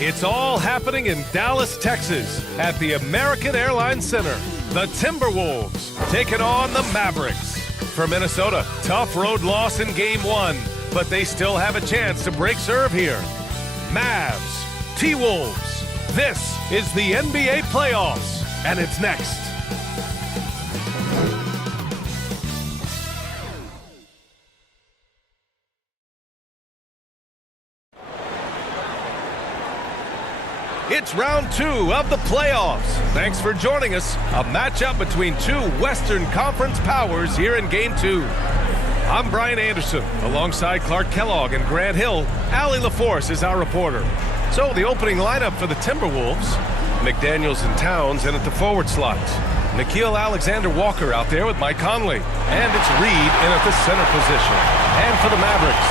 It's all happening in Dallas, Texas at the American Airlines Center. The Timberwolves taking on the Mavericks. For Minnesota, tough road loss in Game 1, but they still have a chance to break serve here. Mavs, T-Wolves. This is the NBA playoffs, and it's next. It's round 2 of the playoffs. Thanks for joining us. A matchup between two Western Conference powers here in Game 2. I'm Brian Anderson. Alongside Clark Kellogg and Grant Hill, Allie LaForce is our reporter. So the opening lineup for the Timberwolves: McDaniels and Towns in at the forward slot. Nickeil Alexander-Walker out there with Mike Conley. And it's Reed in at the center position. And for the Mavericks,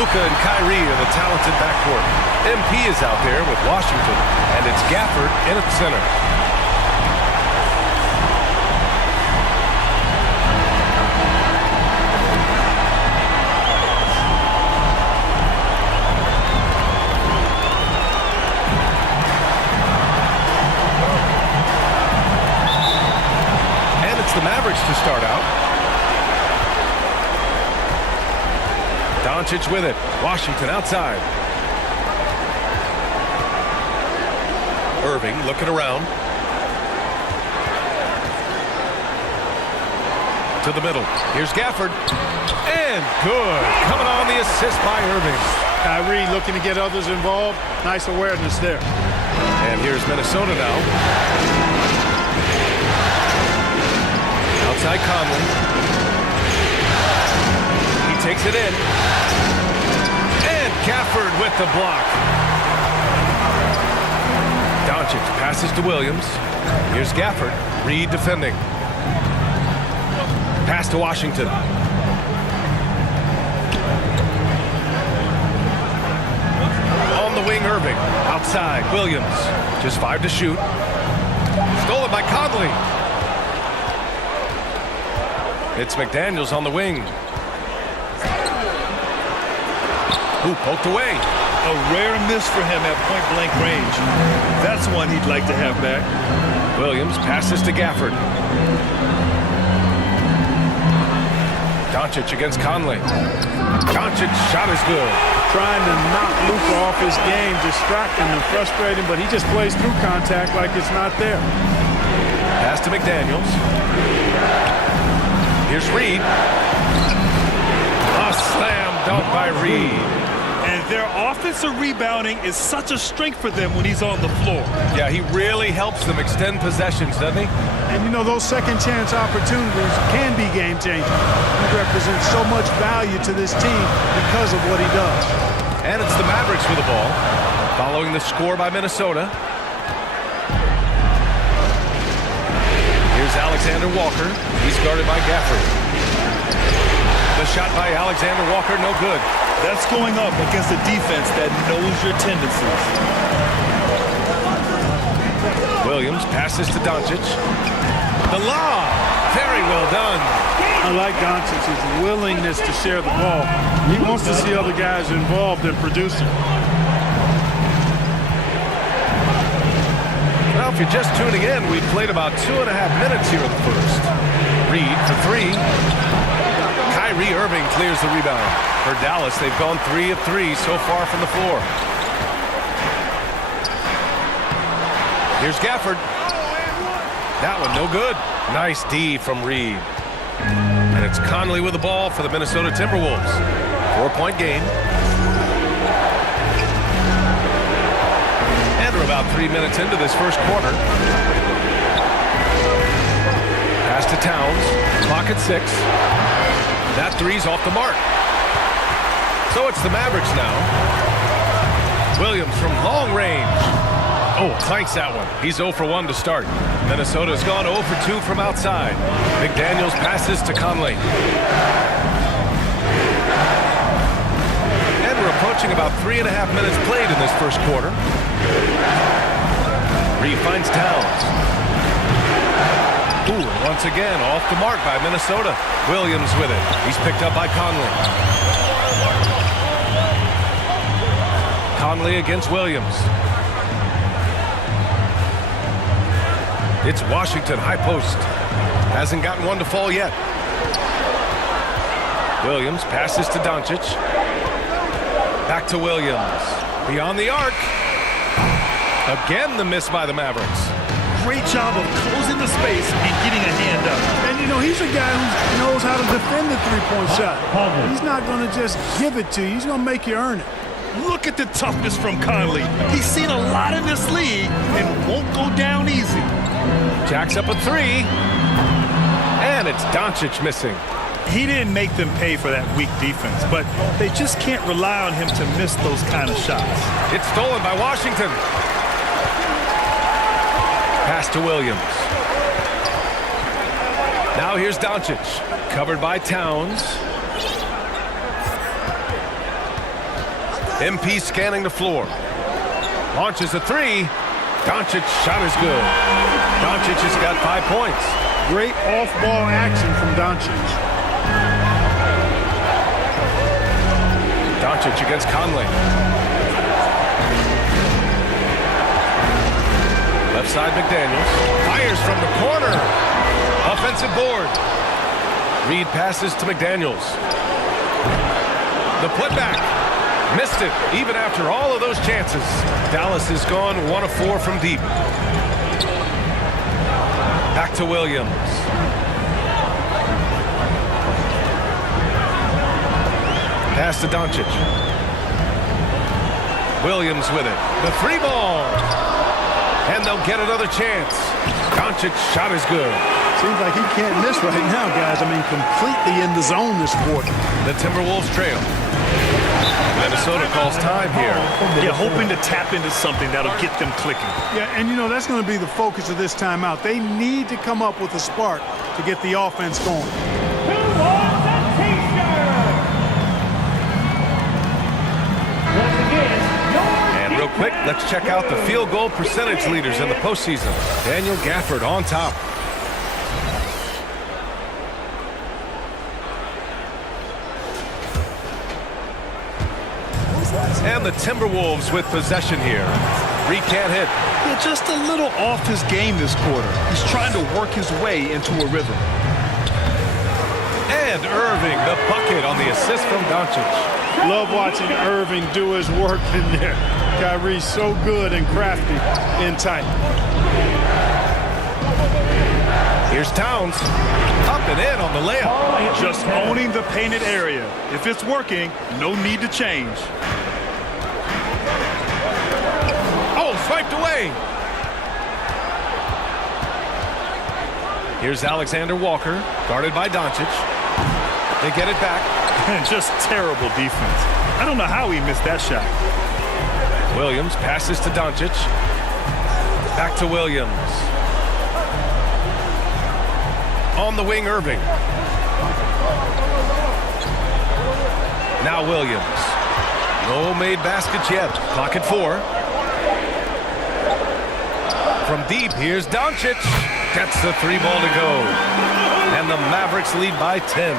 Luka and Kyrie are the talented backcourt. MP is out there with Washington, and it's Gafford in at center. And it's the Mavericks to start out. Doncic with it. Washington outside. Irving looking around. To the middle. Here's Gafford. And good. Coming on the assist by Irving. Kyrie looking to get others involved. Nice awareness there. And here's Minnesota now. Outside Conley. He takes it in. And Gafford with the block. Doncic passes to Williams. Here's Gafford. Reed defending. Pass to Washington. On the wing, Irving. Outside, Williams. Just 5 to shoot. Stolen by Conley. It's McDaniels on the wing. Ooh, poked away. A rare miss for him at point-blank range. That's one he'd like to have back. Williams passes to Gafford. Doncic against Conley. Doncic's shot is good. Trying to knock Luka off his game, distracting and frustrating, but he just plays through contact like it's not there. Pass to McDaniels. Here's Reed. A slam dunk by Reed. And their offensive rebounding is such a strength for them when he's on the floor. Yeah, he really helps them extend possessions, doesn't he? And, you know, those second-chance opportunities can be game-changing. He represents so much value to this team because of what he does. And it's the Mavericks with the ball, following the score by Minnesota. Here's Alexander-Walker. He's guarded by Gafford. The shot by Alexander-Walker, no good. That's going up against a defense that knows your tendencies. Williams passes to Doncic. The lob. Very well done. I like Doncic's willingness to share the ball. He wants to see other guys involved in producing. Well, if you're just tuning in, we've played about 2.5 minutes here in the first. Reed for 3. Kyrie Irving clears the rebound. For Dallas, they've gone 3 of 3 so far from the floor. Here's Gafford. That one no good. Nice D from Reed. And it's Conley with the ball for the Minnesota Timberwolves. 4-point game. And we're about 3 minutes into this first quarter. Pass to Towns. Clock at 6. That three's off the mark. So it's the Mavericks now. Williams from long range. Oh, clanks that one. He's 0 for 1 to start. Minnesota's gone 0 for 2 from outside. McDaniels passes to Conley. And we're approaching about 3.5 minutes played in this first quarter. Reed finds Towns. Ooh, once again, off the mark by Minnesota. Williams with it. He's picked up by Conley. Conley against Williams. It's Washington, high post. Hasn't gotten one to fall yet. Williams passes to Doncic. Back to Williams. Beyond the arc. Again, the miss by the Mavericks. Great job of closing the space and getting a hand up. And, you know, he's a guy who knows how to defend the three-point shot. He's not going to just give it to you. He's going to make you earn it. Look at the toughness from Conley. He's seen a lot in this league and won't go down easy. Jacks up a three. And it's Doncic missing. He didn't make them pay for that weak defense, but they just can't rely on him to miss those kind of shots. It's stolen by Washington. Pass to Williams. Now here's Doncic. Covered by Towns. MP scanning the floor. Launches a three. Doncic's shot is good. Doncic has got 5 points. Great off-ball action from Doncic. Doncic against Conley. Left side McDaniels. Fires from the corner. Offensive board. Reed passes to McDaniels. The putback. Missed it even after all of those chances. Dallas has gone 1 of 4 from deep. Back to Williams. Pass to Doncic. Williams with it. The three ball. And they'll get another chance. Doncic's shot is good. Seems like he can't miss right now, guys. I mean, completely in the zone this quarter. The Timberwolves trail. Minnesota calls time here. Yeah, hoping to tap into something that'll get them clicking. Yeah, and you know, that's going to be the focus of this timeout. They need to come up with a spark to get the offense going. And real quick, let's check out the field goal percentage leaders in the postseason. Daniel Gafford on top. And the Timberwolves with possession here. Reed can't hit. Yeah, just a little off his game this quarter. He's trying to work his way into a rhythm. And Irving, the bucket on the assist from Doncic. Love watching Irving do his work in there. Kyrie's so good and crafty and tight. Here's Towns. Up and in on the layup. Just owning the painted area. If it's working, no need to change. Swiped away. Here's Alexander Walker, guarded by Doncic. They get it back. Just terrible defense. I don't know how he missed that shot. Williams passes to Doncic. Back to Williams. On the wing, Irving. Now Williams. No made baskets yet. Clock at 4. From deep, here's Doncic. Gets the three ball to go. And the Mavericks lead by 10.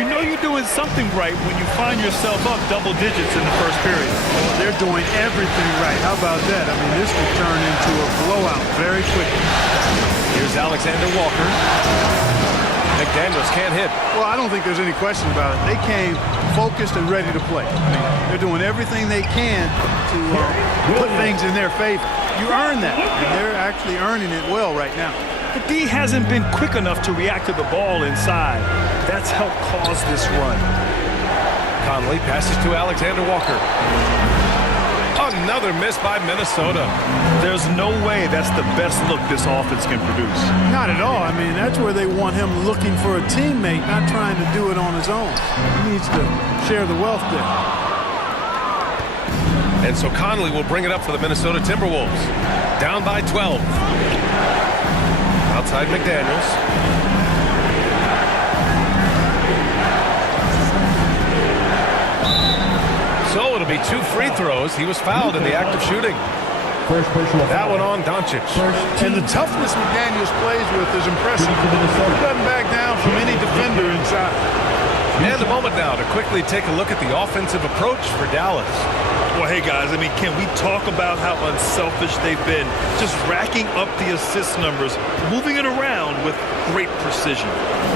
You know you're doing something right when you find yourself up double digits in the first period. They're doing everything right. How about that? I mean, this could turn into a blowout very quickly. Here's Alexander Walker. McDaniels can't hit. Well, I don't think there's any question about it. They came focused and ready to play. I mean, they're doing everything they can to put things in their favor. You earn that, and they're actually earning it well right now. The D hasn't been quick enough to react to the ball inside. That's helped cause this run. Conley passes to Alexander Walker. Another miss by Minnesota. There's no way that's the best look this offense can produce. Not at all. I mean, that's where they want him looking for a teammate, not trying to do it on his own. He needs to share the wealth there. And so Conley will bring it up for the Minnesota Timberwolves. Down by 12. Outside McDaniels. So it'll be 2 free throws. He was fouled in the act of shooting. That one on Doncic. And the toughness McDaniels plays with is impressive. He doesn't back down from any defender inside. And a moment now to quickly take a look at the offensive approach for Dallas. Well, hey, guys, I mean, can we talk about how unselfish they've been? Just racking up the assist numbers, moving it around with great precision.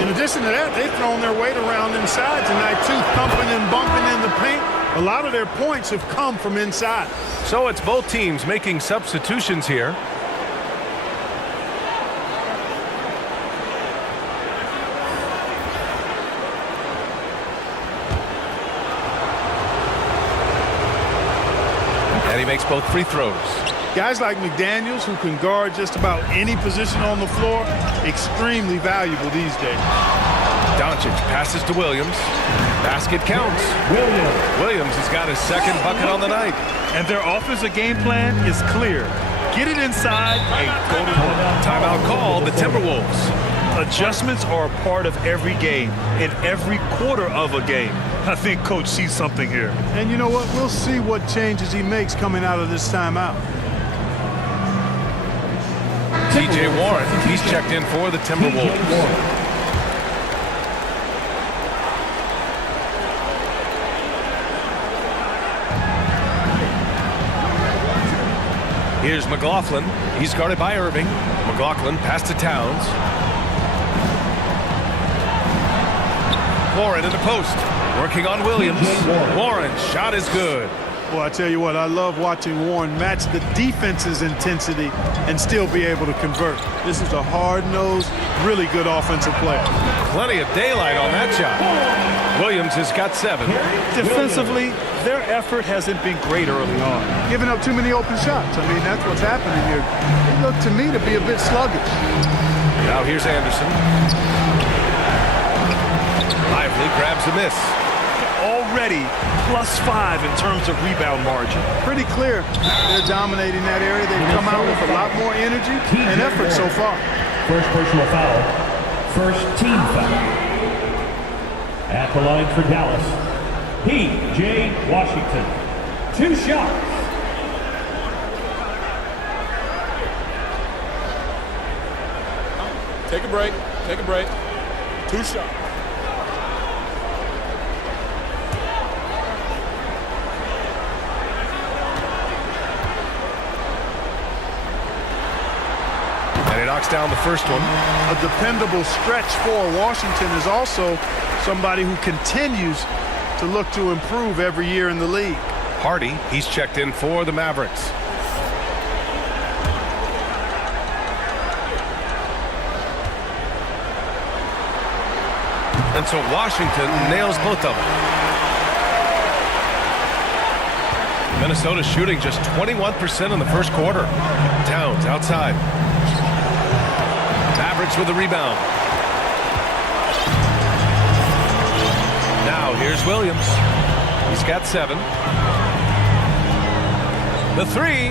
In addition to that, they've thrown their weight around inside tonight, too, thumping and bumping in the paint. A lot of their points have come from inside. So it's both teams making substitutions here. And he makes both free throws. Guys like McDaniels, who can guard just about any position on the floor, extremely valuable these days. Doncic passes to Williams. Basket counts. Williams has got his second bucket on the night. And their offensive game plan is clear. Get it inside and go to work. Timeout called the Timberwolves. Adjustments are a part of every game, in every quarter of a game. I think Coach sees something here. And you know what? We'll see what changes he makes coming out of this timeout. T.J. Warren, he's checked in for the Timberwolves. Here's McLaughlin. He's guarded by Irving. McLaughlin pass to Towns. Warren in the post. Working on Williams. Warren, shot is good. Well, I tell you what, I love watching Warren match the defense's intensity and still be able to convert. This is a hard-nosed, really good offensive player. Plenty of daylight on that shot. Williams has got 7. Defensively, their effort hasn't been great early on. Giving up too many open shots. I mean, that's what's happening here. They look to me to be a bit sluggish. Now here's Anderson. Lively grabs a miss. Already +5 in terms of rebound margin. Pretty clear they're dominating that area. They've come out with a lot more energy and effort so far. First personal foul. First team foul. At the line for Dallas, P.J. Washington. 2 shots. Take a break. Take a break. 2 shots. And he knocks down the first one. A dependable stretch for Washington is also somebody who continues to look to improve every year in the league. Hardy, he's checked in for the Mavericks. And so Washington nails both of them. Minnesota shooting just 21% in the first quarter. Towns outside. Mavericks with the rebound. Now here's Williams. He's got 7. The 3.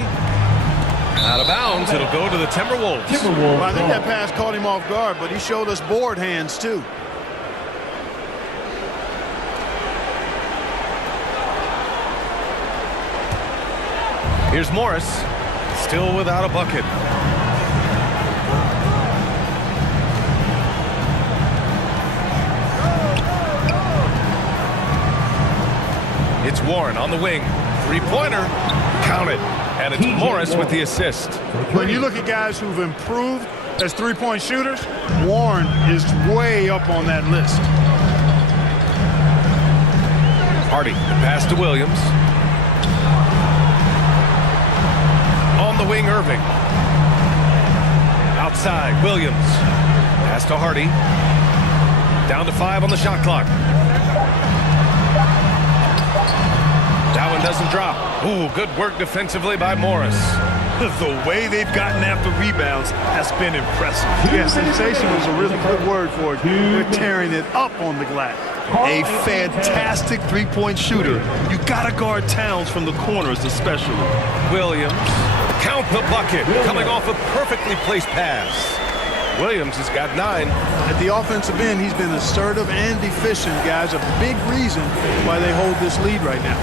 Out of bounds. It'll go to the Timberwolves. Well, I think that pass caught him off guard, but he showed us board hands too. Here's Morris. Still without a bucket. It's Warren on the wing. 3-pointer. Count it. And it's Morris with the assist. When you look at guys who've improved as three-point shooters, Warren is way up on that list. Hardy, the pass to Williams. On the wing, Irving. Outside, Williams. Pass to Hardy. Down to 5 on the shot clock. That one doesn't drop. Ooh, good work defensively by Morris. The way they've gotten after rebounds has been impressive. Yeah, sensational is a really good word for it. They're tearing it up on the glass. A fantastic three-point shooter. You gotta guard Towns from the corners especially. Williams, count the bucket, coming off a perfectly placed pass. Williams has got 9. At the offensive end, he's been assertive and efficient, guys. A big reason why they hold this lead right now.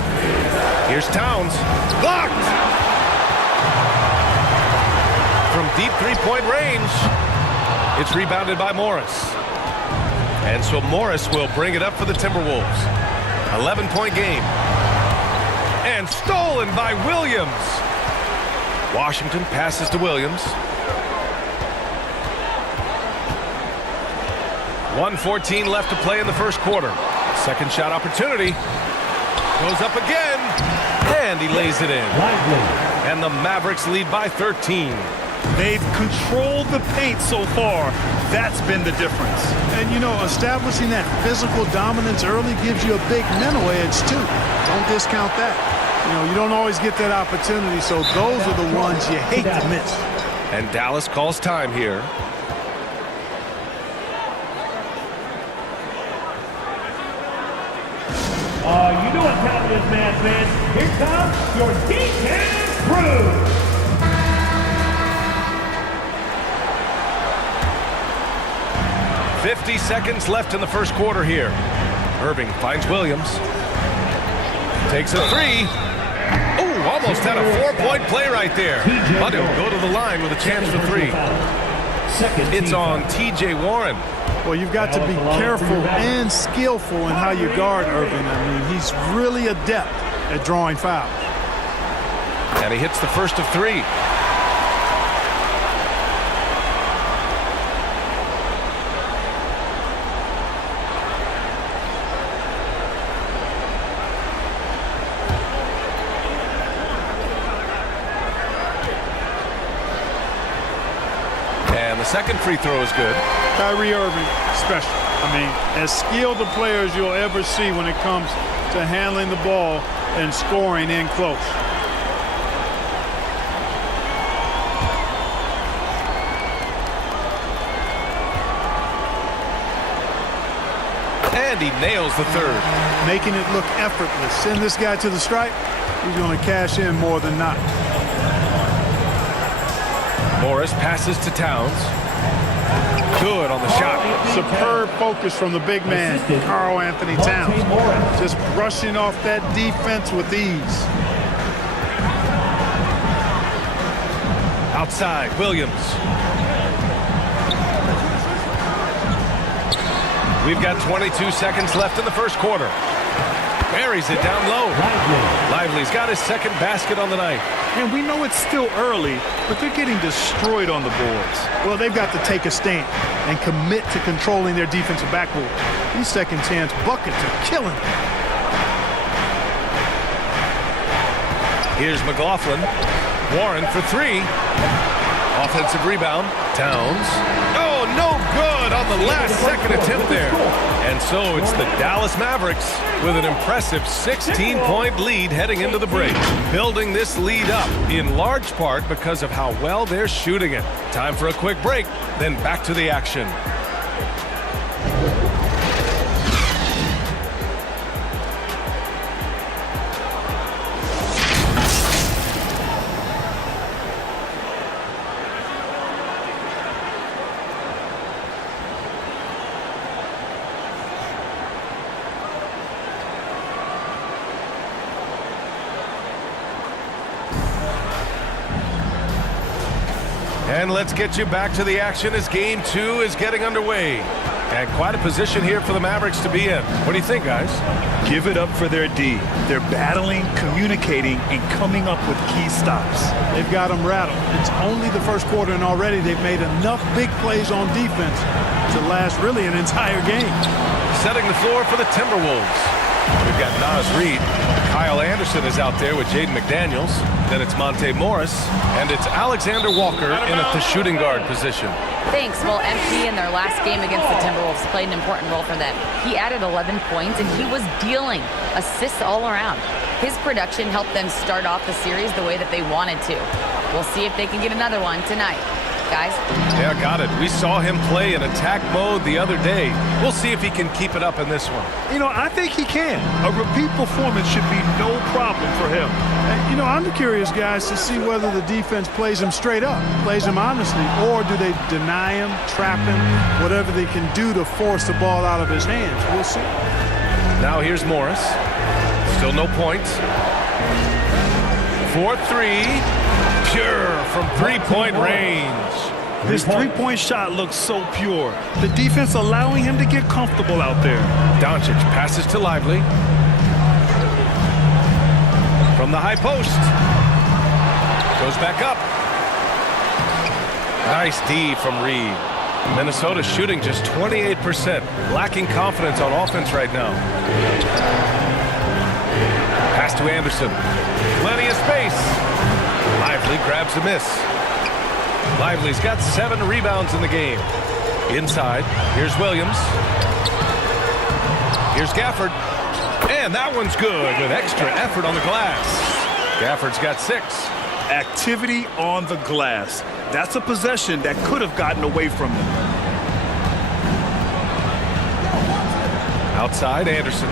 Here's Towns. Blocked! From deep three-point range, it's rebounded by Morris. And so Morris will bring it up for the Timberwolves. 11-point game. And stolen by Williams. Washington passes to Williams. 1:14 left to play in the first quarter. Second shot opportunity. Goes up again. And he lays it in. And the Mavericks lead by 13. They've controlled the paint so far. That's been the difference. And, you know, establishing that physical dominance early gives you a big mental edge, too. Don't discount that. You know, you don't always get that opportunity, so those are the ones you hate to miss. And Dallas calls time here. You know what time it is, man. Here comes your defense crew. 50 seconds left in the first quarter here. Irving finds Williams. Takes a three. Oh, almost had a 4-point play right there. But he'll go to the line with a chance for three. It's on T.J. Warren. Well, you've got to be careful and skillful in how you guard Irving. I mean, he's really adept at drawing fouls. And he hits the first of three. And the second free throw is good. Kyrie Irving, special. I mean, as skilled a player as you'll ever see when it comes to handling the ball and scoring in close. And he nails the third. Making it look effortless. Send this guy to the stripe, he's going to cash in more than not. Morris passes to Towns. Good on the shot. Superb focus from the big man, Karl Anthony Towns. Just brushing off that defense with ease. Outside, Williams. We've got 22 seconds left in the first quarter. Buries it down low. Lively's got his second basket on the night. And we know it's still early, but they're getting destroyed on the boards. Well, they've got to take a stand and commit to controlling their defensive backboard. These second chance buckets are killing them. Here's McLaughlin. Warren for three. Offensive rebound. Towns. Oh, no good on the last second attempt there. And so it's the Dallas Mavericks with an impressive 16-point lead heading into the break. Building this lead up in large part because of how well they're shooting it. Time for a quick break, then back to the action. And let's get you back to the action as game two is getting underway. And quite a position here for the Mavericks to be in. What do you think, guys? Give it up for their D. They're battling, communicating, and coming up with key stops. They've got them rattled. It's only the first quarter, and already they've made enough big plays on defense to last really an entire game. Setting the floor for the Timberwolves. We've got Naz Reid. Kyle Anderson is out there with Jaden McDaniels. Then it's Monte Morris. And it's Alexander Walker in at the shooting guard position. Thanks. Well, MP in their last game against the Timberwolves played an important role for them. He added 11 points, and he was dealing assists all around. His production helped them start off the series the way that they wanted to. We'll see if they can get another one tonight. Guys? Yeah, got it. We saw him play in attack mode the other day. We'll see if he can keep it up in this one. You know, I think he can. A repeat performance should be no problem for him. And, you know, I'm curious, guys, to see whether the defense plays him straight up, plays him honestly, or do they deny him, trap him, whatever they can do to force the ball out of his hands. We'll see. Now here's Morris. Still no points. 4-3. Pure from three-point range. His three-point shot looks so pure. The defense allowing him to get comfortable out there. Doncic passes to Lively. From the high post. Goes back up. Nice D from Reed. Minnesota shooting just 28%. Lacking confidence on offense right now. Pass to Anderson. Plenty of space. Lively grabs a miss. Lively's got 7 rebounds in the game. Inside, here's Williams. Here's Gafford. And that one's good with extra effort on the glass. Gafford's got 6. Activity on the glass. That's a possession that could have gotten away from them. Outside, Anderson.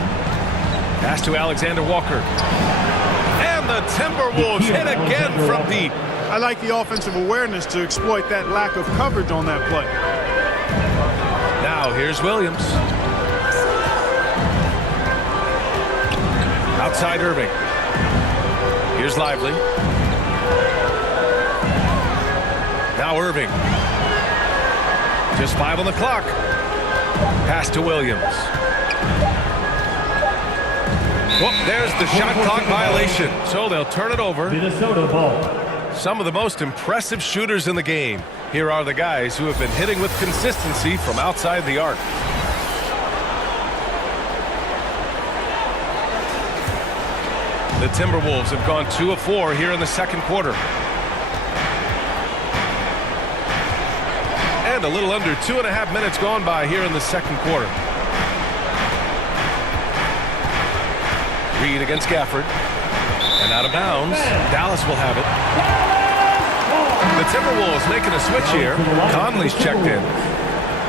Pass to Alexander Walker. And the Timberwolves hit again from deep. I like the offensive awareness to exploit that lack of coverage on that play. Now here's Williams. Outside Irving. Here's Lively. Now Irving. Just 5 on the clock. Pass to Williams. Well, there's the shot clock violation. So they'll turn it over. Minnesota ball. Some of the most impressive shooters in the game. Here are the guys who have been hitting with consistency from outside the arc. The Timberwolves have gone 2 of 4 here in the second quarter. And a little under 2.5 minutes gone by here in the second quarter. Reed against Gafford. And out of bounds. Dallas will have it. The Timberwolves making a switch here. Conley's checked in.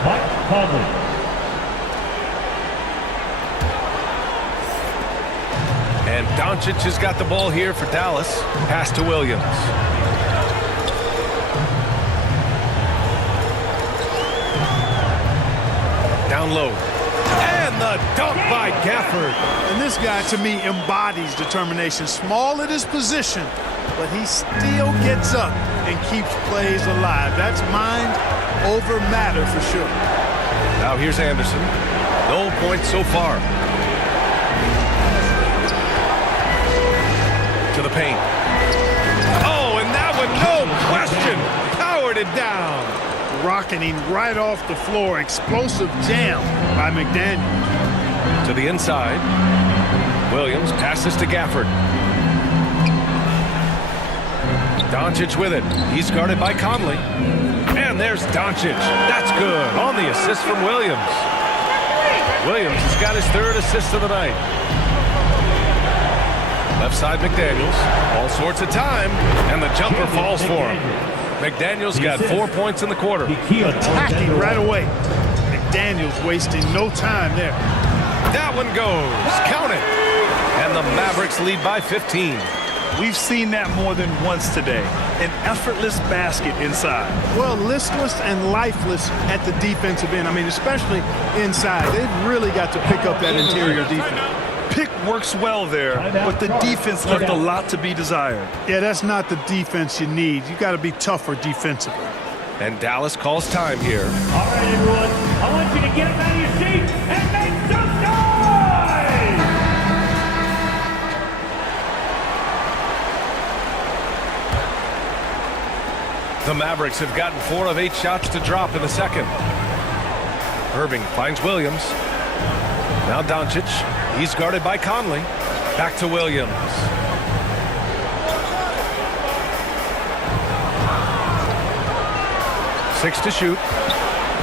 Mike Conley. And Doncic has got the ball here for Dallas. Pass to Williams. Down low. And the dunk by Gafford. And this guy, to me, embodies determination. Small at his position, but he still gets up and keeps plays alive. That's mind over matter for sure. Now here's Anderson. No points so far. To the paint. Oh, and that one, no question. Powered it down. Rocketing right off the floor. Explosive jam by McDaniels. To the inside. Williams passes to Gafford. Doncic with it. He's guarded by Conley. And there's Doncic. That's good on the assist from Williams. Williams has got his 3rd assist of the night. Left side McDaniels. All sorts of time. And the jumper falls for him. McDaniels got 4 points in the quarter. Attacking right away. McDaniels wasting no time there. That one goes. Count it. And the Mavericks lead by 15. We've seen that more than once today. An effortless basket inside. Well, listless and lifeless at the defensive end. I mean, especially inside. They've really got to pick up that interior defense. Pick works well there, but the defense left a lot to be desired. Yeah, that's not the defense you need. You got to be tougher defensively. And Dallas calls time here. All right, everyone. I want you to get up out of your seats and make some noise! The Mavericks have gotten 4 of 8 shots to drop in the second. Irving finds Williams. Now Doncic. He's guarded by Conley. Back to Williams. Six to shoot.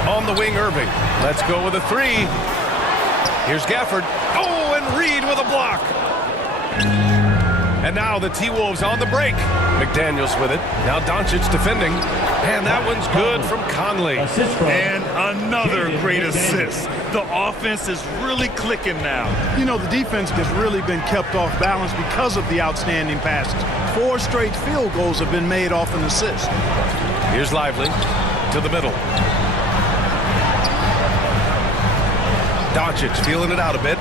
On the wing, Irving. Let's go with a 3. Here's Gafford. Oh, and Reed with a block. And now the T-Wolves on the break. McDaniels with it. Now Doncic defending. And that one's good from Conley. And another great assist. The offense is really clicking now. You know, the defense has really been kept off balance because of the outstanding passes. 4 straight field goals have been made off an assist. Here's Lively to the middle. Doncic feeling it out a bit.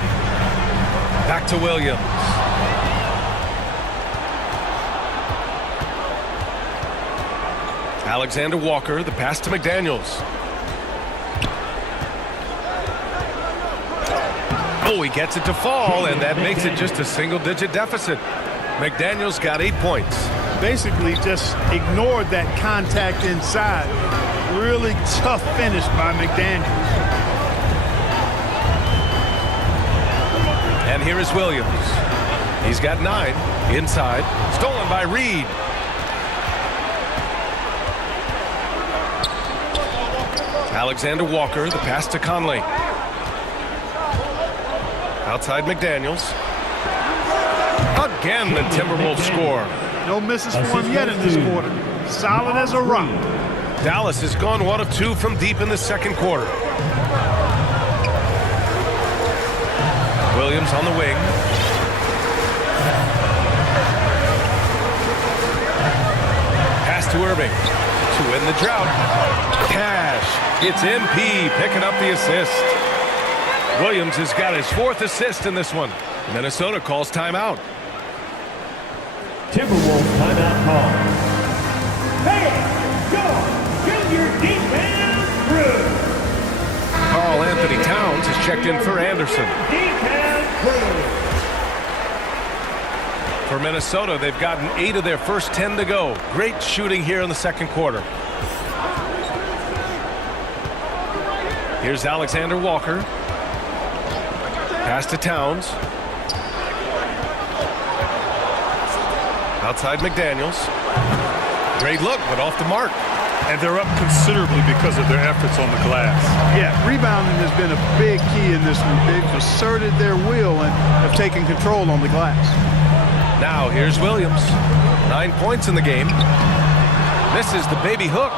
Back to Williams. Alexander Walker, the pass to McDaniels. Oh, he gets it to fall, and that makes it just a single-digit deficit. McDaniels got 8 points. Basically just ignored that contact inside. Really tough finish by McDaniels. And here is Williams. He's got 9 inside. Stolen by Reed. Alexander Walker, the pass to Conley. Outside McDaniels. Again, the Timberwolves score. No misses for him yet in this quarter. Solid as a rock. Dallas has gone 1 of 2 from deep in the second quarter. Williams on the wing. Pass to Irving to win the drought. Cash. It's MP picking up the assist. Williams has got his 4th assist in this one. Minnesota calls timeout. Timberwolves timeout call. Hey, go! Get your defense through! Karl Anthony Towns has checked in for Anderson. Defense through! For Minnesota, they've gotten 8 of their first 10 to go. Great shooting here in the second quarter. Here's Alexander Walker. Pass to Towns. Outside McDaniels. Great look, but off the mark. And they're up considerably because of their efforts on the glass. Yeah, rebounding has been a big key in this one. They've asserted their will and have taken control on the glass. Now here's Williams. 9 points in the game. Misses the baby hook.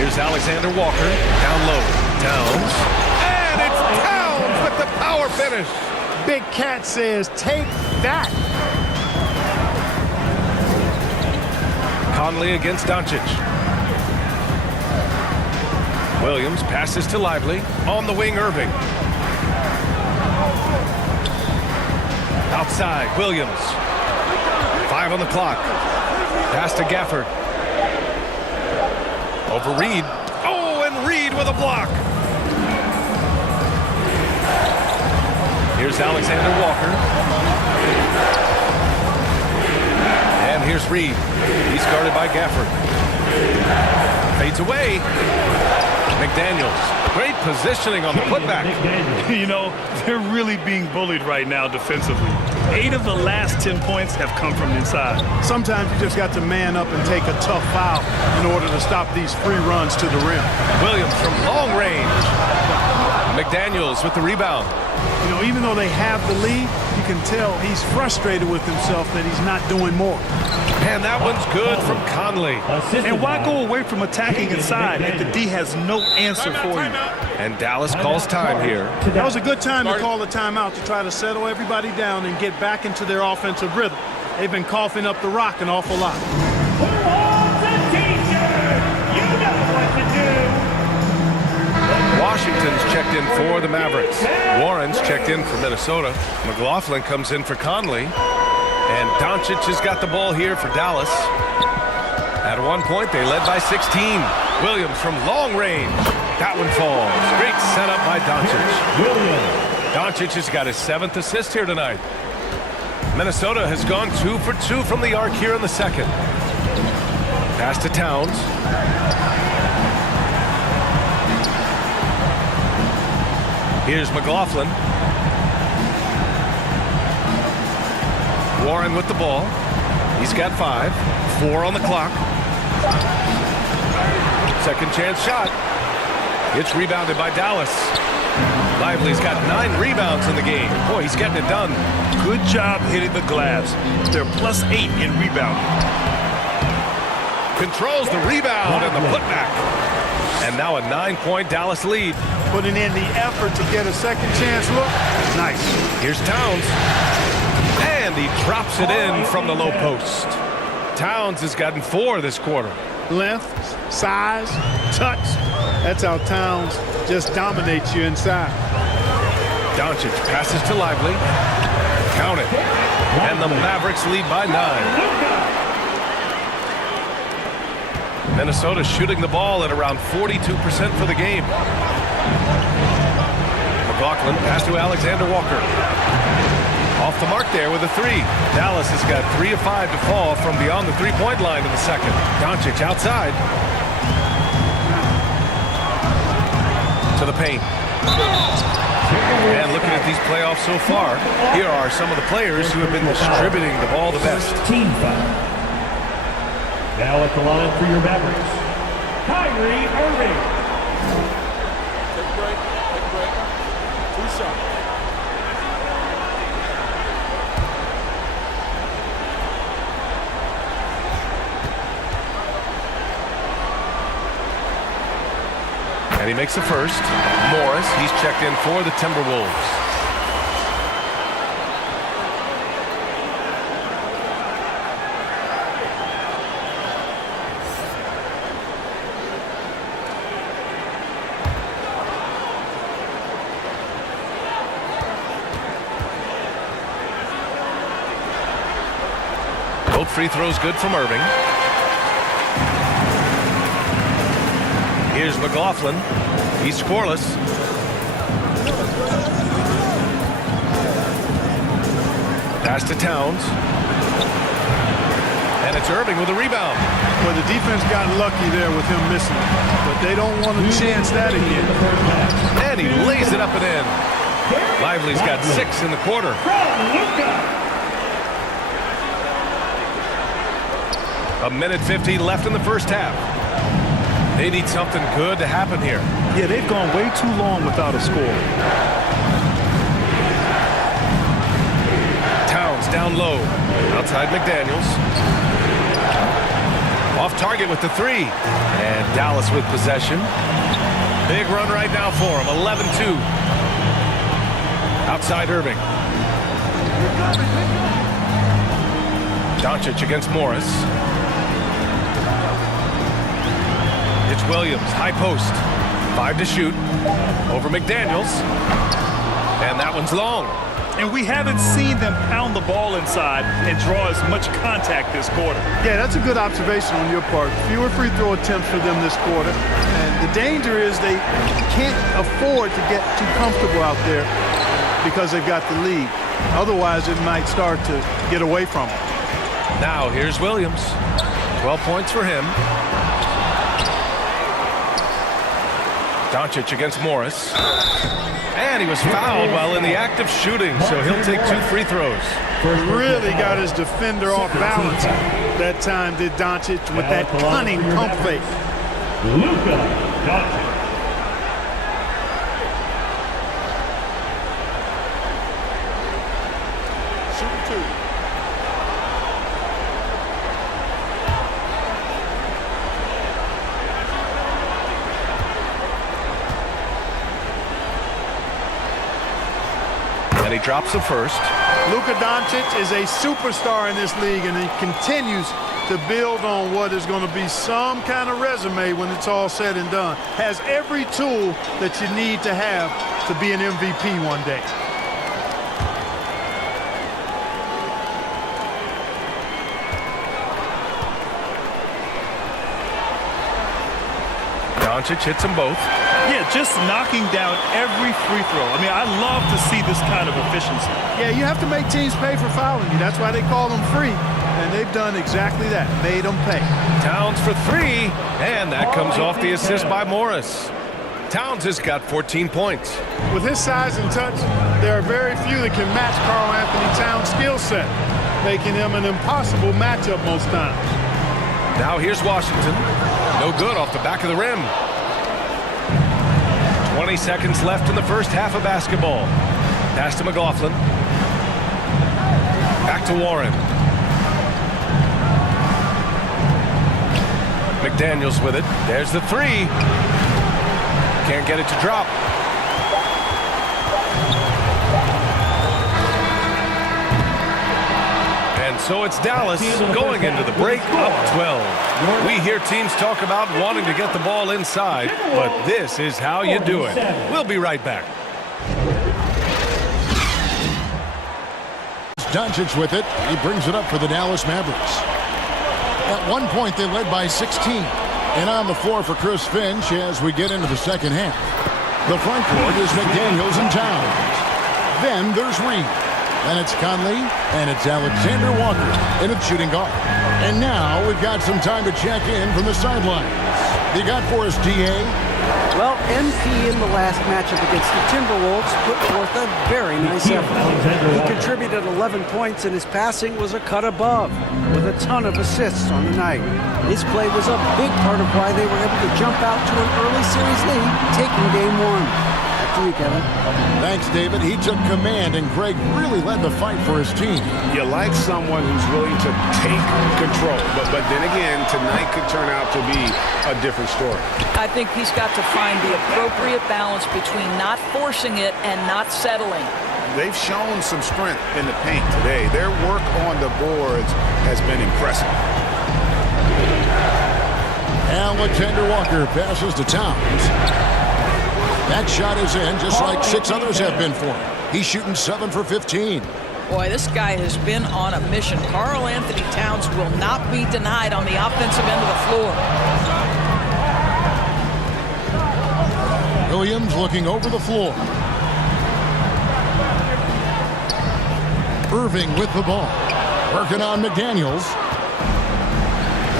Here's Alexander Walker. Down low. Towns. And it's Towns with the power finish. Big Cat says, take that. Conley against Doncic. Williams passes to Lively. On the wing, Irving. Outside, Williams. 5 on the clock. Pass to Gafford. Over Reed. Oh, and Reed with a block. Here's Alexander Walker. And here's Reed. He's guarded by Gafford. Fades away. McDaniels. Great positioning on the putback. You know, they're really being bullied right now defensively. 8 of the last 10 points have come from inside. Sometimes you just got to man up and take a tough foul in order to stop these free runs to the rim. Williams from long range. McDaniels with the rebound. You know, even though they have the lead, you can tell he's frustrated with himself that he's not doing more. And that one's good from Conley. And why go away from attacking inside if the D has no answer for you? And Dallas calls time here. That was a good time to call a timeout to try to settle everybody down and get back into their offensive rhythm. They've been coughing up the rock an awful lot. Who wants a t-shirt? You know what to do. Washington's checked in for the Mavericks. Warren's checked in for Minnesota. McLaughlin comes in for Conley. And Doncic has got the ball here for Dallas. At one point, they led by 16. Williams from long range. That one falls. Great setup by Doncic. Doncic has got his 7th assist here tonight. Minnesota has gone 2 for 2 from the arc here in the second. Pass to Towns. Here's McLaughlin. Warren with the ball. He's got 5. 4 on the clock. Second chance shot. It's rebounded by Dallas. Lively's got 9 rebounds in the game. Boy, he's getting it done. Good job hitting the glass. They're +8 in rebounding. Controls the rebound and the putback. And now a 9-point Dallas lead. Putting in the effort to get a second chance look. Nice. Here's Towns. And he drops it in from the low post. Towns has gotten 4 this quarter. Length, size, touch. That's how Towns just dominates you inside. Doncic passes to Lively. Count it. And the Mavericks lead by 9. Minnesota shooting the ball at around 42% for the game. McLaughlin, pass to Alexander Walker. Off the mark there with a three. Dallas has got 3 of 5 to fall from beyond the three-point line in the second. Doncic outside. To the paint. And looking at these playoffs so far, here are some of the players who have been distributing the ball the best. Team foul. Now at the line for your Mavericks, Kyrie Irving. Take a break. Take a break. 2 shots. And he makes the first. Morris, he's checked in for the Timberwolves. Both free throws good from Irving. Here's McLaughlin. He's scoreless. Pass to Towns. And it's Irving with a rebound. Well, the defense got lucky there with him missing, but they don't want to chance that again. And he lays it up and in. Lively's got 6 in the quarter. A minute 15 left in the first half. They need something good to happen here. Yeah, they've gone way too long without a score. Towns down low. Outside McDaniels. Off target with the three. And Dallas with possession. Big run right now for him. 11-2. Outside Irving. Doncic against Morris. It's Williams, high post. 5 to shoot. Over McDaniels. And that one's long. And we haven't seen them pound the ball inside and draw as much contact this quarter. Yeah, that's a good observation on your part. Fewer free throw attempts for them this quarter. And the danger is they can't afford to get too comfortable out there because they've got the lead. Otherwise, it might start to get away from them. Now, here's Williams. 12 points for him. Doncic against Morris. And he was fouled while in the act of shooting, so he'll take 2 free throws. Really got his defender off balance that time, did Doncic, with that cunning pump fake. Luka Doncic. Shoot 2. And he drops the first. Luka Doncic is a superstar in this league, and he continues to build on what is going to be some kind of resume when it's all said and done. Has every tool that you need to have to be an MVP one day. Doncic hits them both. Yeah, just knocking down every free throw. I mean, I love to see this kind of efficiency. Yeah, you have to make teams pay for fouling you. That's why they call them free. And they've done exactly that, made them pay. Towns for 3, and that comes off the assist by Morris. Towns has got 14 points. With his size and touch, there are very few that can match Karl Anthony Towns' skill set, making him an impossible matchup most times. Now here's Washington. No good off the back of the rim. 20 seconds left in the first half of basketball. Pass to McLaughlin. Back to Warren. McDaniels with it. There's the 3. Can't get it to drop. And so it's Dallas going into the break up 12. We hear teams talk about wanting to get the ball inside, but this is how you do it. We'll be right back. Doncic with it. He brings it up for the Dallas Mavericks. At one point, they led by 16. And on the floor for Chris Finch as we get into the second half. The front court is McDaniels and Towns. Then there's Reed. Then it's Conley, and it's Alexander Walker in at shooting guard. And now we've got some time to check in from the sidelines. You got for us, DA? Well, MP in the last matchup against the Timberwolves put forth a very nice effort. He contributed 11 points, and his passing was a cut above, with a ton of assists on the night. His play was a big part of why they were able to jump out to an early series lead, taking Game 1. Back to you, Kevin. Thanks, David. He took command, and Greg really led the fight for his team. You like someone who's willing to take control, but then again, tonight could turn out to be a different story. I think he's got to find the appropriate balance between not forcing it and not settling. They've shown some strength in the paint today. Their work on the boards has been impressive. Alexander Walker passes to Towns. That shot is in, just like 6 others have been for him. He's shooting 7 for 15. Boy, this guy has been on a mission. Karl Anthony Towns will not be denied on the offensive end of the floor. Williams looking over the floor. Irving with the ball. Working on McDaniels.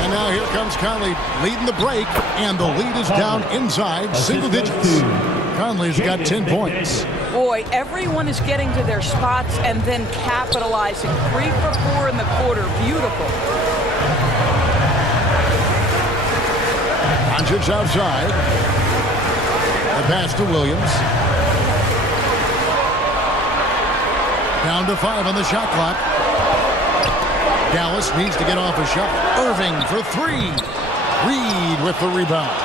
And now here comes Conley leading the break. And the lead is down inside single digits. Conley's got 10 points. Boy, everyone is getting to their spots and then capitalizing. 3 for 4 in the quarter. Beautiful. Doncic outside. The pass to Williams. Down to 5 on the shot clock. Dallas needs to get off a shot. Irving for 3. Reed with the rebound.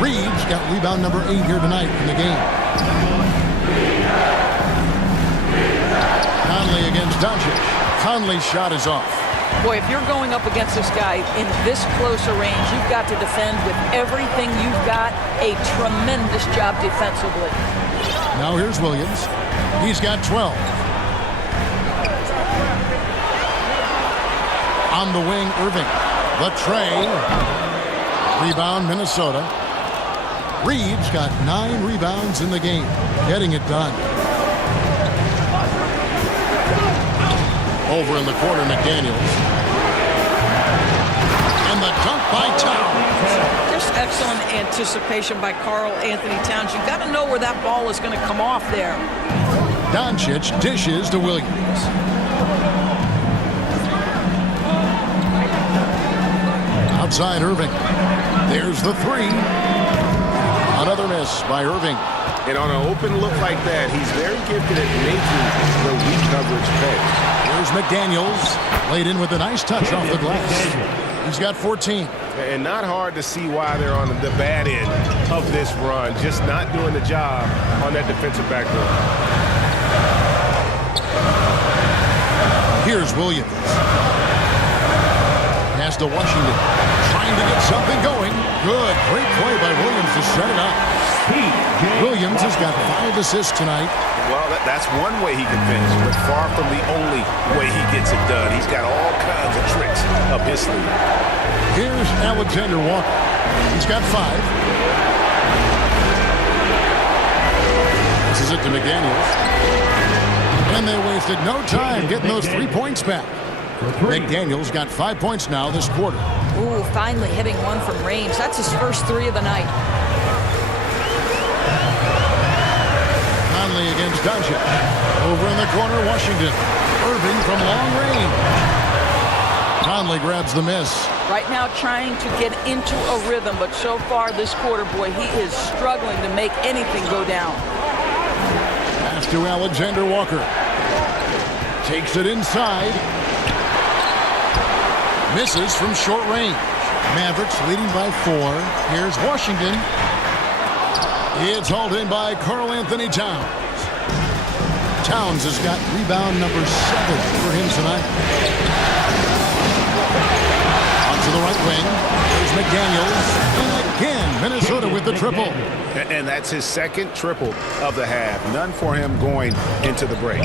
Reed's got rebound number 8 here tonight in the game. Conley against Doncic. Conley's shot is off. Boy, if you're going up against this guy in this close a range, you've got to defend with everything you've got. A tremendous job defensively. Now here's Williams. He's got 12. On the wing, Irving. The tray. Rebound, Minnesota. Reed's got 9 rebounds in the game. Getting it done. Over in the corner, McDaniels. And the dunk by Towns. Just excellent anticipation by Karl Anthony Towns. You've got to know where that ball is going to come off there. Doncic dishes to Williams. Outside Irving. There's the 3. Another miss by Irving. And on an open look like that, he's very gifted at making the weak coverage pay. Here's McDaniels. Laid in with a nice touch off the glass. He's got 14. And not hard to see why they're on the bad end of this run. Just not doing the job on that defensive backboard. Here's Williams. Pass to Washington. Trying to get something going. Good. Great play by Williams to set it up. Williams has got 5 assists tonight. Well, that's one way he can finish, but far from the only way he gets it done. He's got all kinds of tricks up his sleeve. Here's Alexander Walker. He's got 5. This is it to McDaniels. And they wasted no time getting those 3 points back. McDaniels got 5 points now this quarter. Ooh, finally hitting one from range. That's his first 3 of the night. Conley against Doncic. Over in the corner, Washington. Irving from long range. Conley grabs the miss. Right now trying to get into a rhythm, but so far this quarter, boy, he is struggling to make anything go down. Pass to Alexander Walker. Takes it inside. Misses from short range. Mavericks leading by 4. Here's Washington. It's hauled in by Karl Anthony Towns. Towns has got rebound number 7 for him tonight. Onto the right wing. There's McDaniels. And again, Minnesota with the triple. And that's his second triple of the half. None for him going into the break.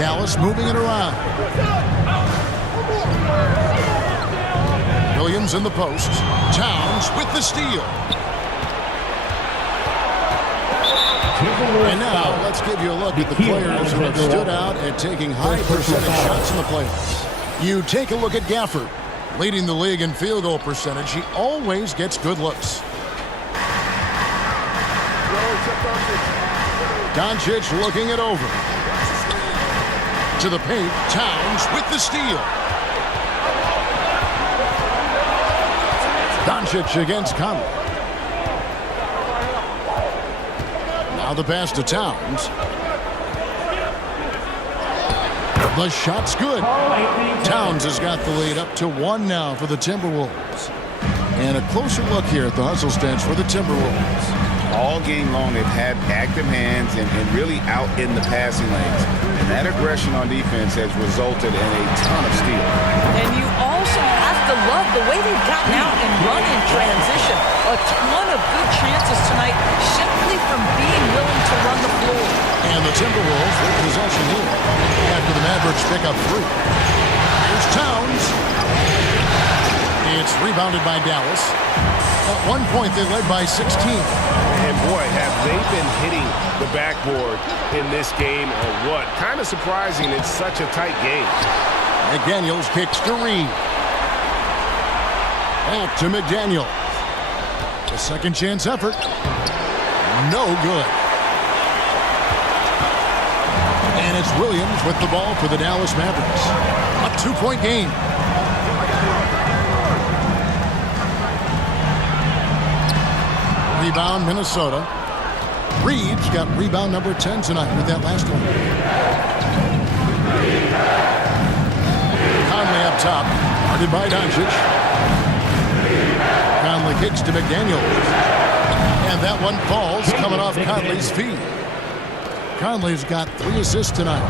Dallas moving it around. Williams in the post. Towns with the steal. And now let's give you a look at the players who have stood out at taking high percentage shots in the playoffs. You take a look at Gafford, leading the league in field goal percentage. He always gets good looks. Doncic looking it over. To the paint, Towns with the steal. Doncic against Conley. Now the pass to Towns. The shot's good. Towns has got the lead up to 1 now for the Timberwolves. And a closer look here at the hustle stance for the Timberwolves. All game long, they've had active hands and really out in the passing lanes. And that aggression on defense has resulted in a ton of steals. And you also have to love the way they've gotten out and run in transition. A ton of good chances tonight simply from being willing to run the floor. And the Timberwolves with possession here after the Mavericks pick up 3. Here's Towns. It's rebounded by Dallas. At one point, they led by 16. And boy, have they been hitting the backboard in this game or what? Kind of surprising. It's such a tight game. McDaniels kicks to Reed. Back to McDaniels. A second chance effort. No good. And it's Williams with the ball for the Dallas Mavericks. A 2-point game. Rebound, Minnesota. Reeves got rebound number 10 tonight with that last one. Conley up top, guarded by Doncic. Conley kicks to McDaniels. And that one falls, coming off Conley's feet. Conley's got 3 assists tonight.